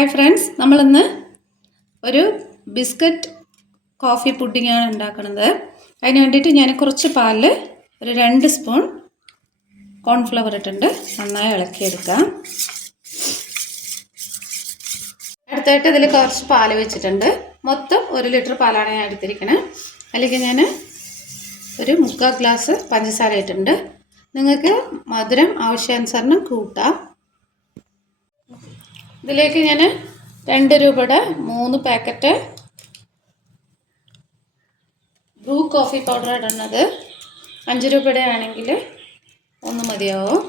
Hi friends, നമ്മളിന്ന് ഒരു biscuit coffee പുഡിങ്ങാണ് ഉണ്ടാക്കുന്നത്. അതിന് വേണ്ടിയിട്ട് ഞാൻ കുറച്ച് പാലിൽ ഒരു 2 സ്പൂൺ കോൺഫ്ലവർ ഇട്ടുണ്ട്. നന്നായി ഇളക്കിയെടുക്കാം. അടുത്തായിട്ട് ഇതിൽ കുറച്ച് പാൽ വെച്ചിട്ടുണ്ട്. മൊത്തം 1 ലിറ്റർ പാലാണ് ഞാൻ എടുത്തിരിക്കുന്നത്. അല്ലെങ്കിൽ ഞാൻ ഒരു 3/4 ഗ്ലാസ് പഞ്ചസാര ഇട്ടിട്ടുണ്ട്. നിങ്ങൾക്ക് മധുരം ആവശ്യാനുസരണം കൂട്ടാം. ഇതിലേക്ക് ഞാൻ 2 രൂപയുടെ 3 പാക്കറ്റ് ബ്രൂ കോഫി പൗഡർ ഇടുന്നത്. 5 രൂപയുടെ ആണെങ്കിൽ 1 മതിയാവും.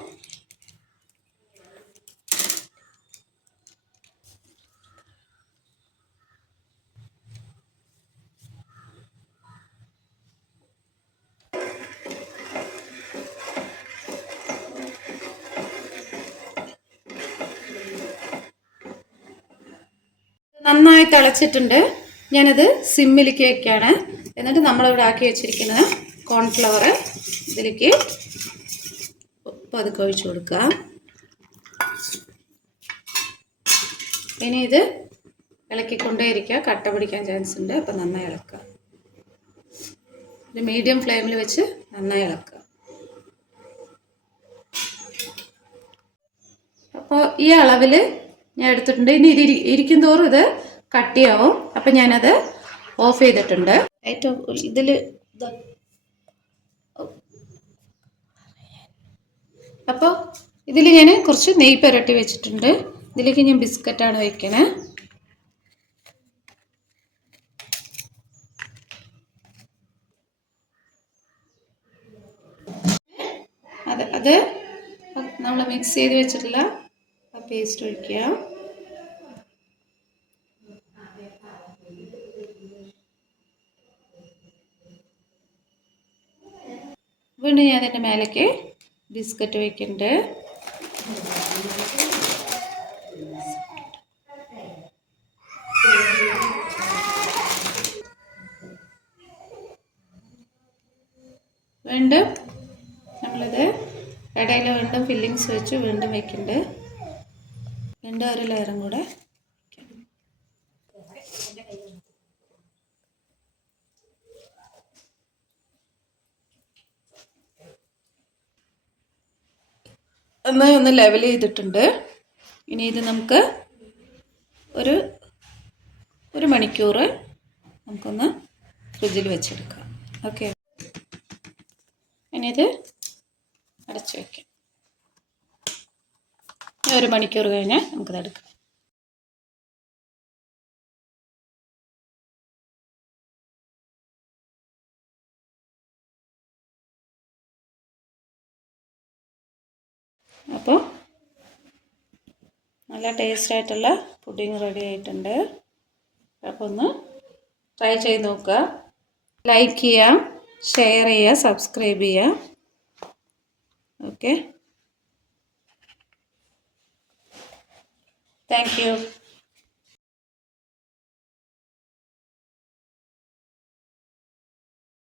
നന്നായി തിളച്ചിട്ടുണ്ട്. ഞാനത് സിമ്മിലേക്ക് വയ്ക്കുകയാണ്. എന്നിട്ട് നമ്മളിവിടെ ആക്കി വെച്ചിരിക്കുന്ന കോൺഫ്ലവർ ഇതിലേക്ക് പതുക്കെ ഒഴിച്ചു കൊടുക്കുക. ഇനി ഇത് ഇളക്കിക്കൊണ്ടേയിരിക്കുക. കട്ട പിടിക്കാൻ ചാൻസ് ഉണ്ട്. അപ്പം നന്നായി ഇളക്കുക. ഒരു മീഡിയം ഫ്ലെയിമിൽ വെച്ച് നന്നായി ഇളക്കുക. അപ്പോൾ ഈ അളവിൽ ഞാൻ എടുത്തിട്ടുണ്ട്. ഇനി ഇത് ഇരിക്കും തോറും ഇത് കട്ടിയാവും. അപ്പം ഞാനത് ഓഫ് ചെയ്തിട്ടുണ്ട്. ഏറ്റവും ഇതിൽ അപ്പോൾ ഇതിൽ ഞാൻ കുറച്ച് നെയ്യ് പുരട്ടി വെച്ചിട്ടുണ്ട്. ഇതിലേക്ക് ഞാൻ ബിസ്ക്കറ്റാണ് വയ്ക്കണേ. അത് നമ്മൾ മിക്സ് ചെയ്ത് വെച്ചിട്ടുള്ള ആ പേസ്റ്റ് ഒഴിക്കുക. വീണ്ടും ഞാൻ അതിൻ്റെ മേലേക്ക് ബിസ്ക്കറ്റ് വയ്ക്കുന്നുണ്ട്. വീണ്ടും നമ്മളിത് ഇടയിൽ വീണ്ടും ഫില്ലിങ്സ് വെച്ച് വീണ്ടും വയ്ക്കുന്നുണ്ട്. വീണ്ടും ഒരു ലെയറും കൂടെ നന്നായി ഒന്ന് ലെവൽ ചെയ്തിട്ടുണ്ട്. ഇനി ഇത് നമുക്ക് ഒരു മണിക്കൂർ നമുക്കൊന്ന് ഫ്രിഡ്ജിൽ വെച്ചെടുക്കാം. ഓക്കെ, ഇനി ഇത് അടച്ചു വയ്ക്കാം. 1 മണിക്കൂർ കഴിഞ്ഞ് നമുക്കിത് എടുക്കാം. അപ്പോൾ നല്ല ടേസ്റ്റായിട്ടുള്ള പുഡിങ് റെഡി ആയിട്ടുണ്ട്. അപ്പോൾ ഒന്ന് ട്രൈ ചെയ്ത് നോക്കുക. ലൈക്ക് ചെയ്യുക, ഷെയർ ചെയ്യുക, സബ്സ്ക്രൈബ് ചെയ്യുക. Okay, thank you.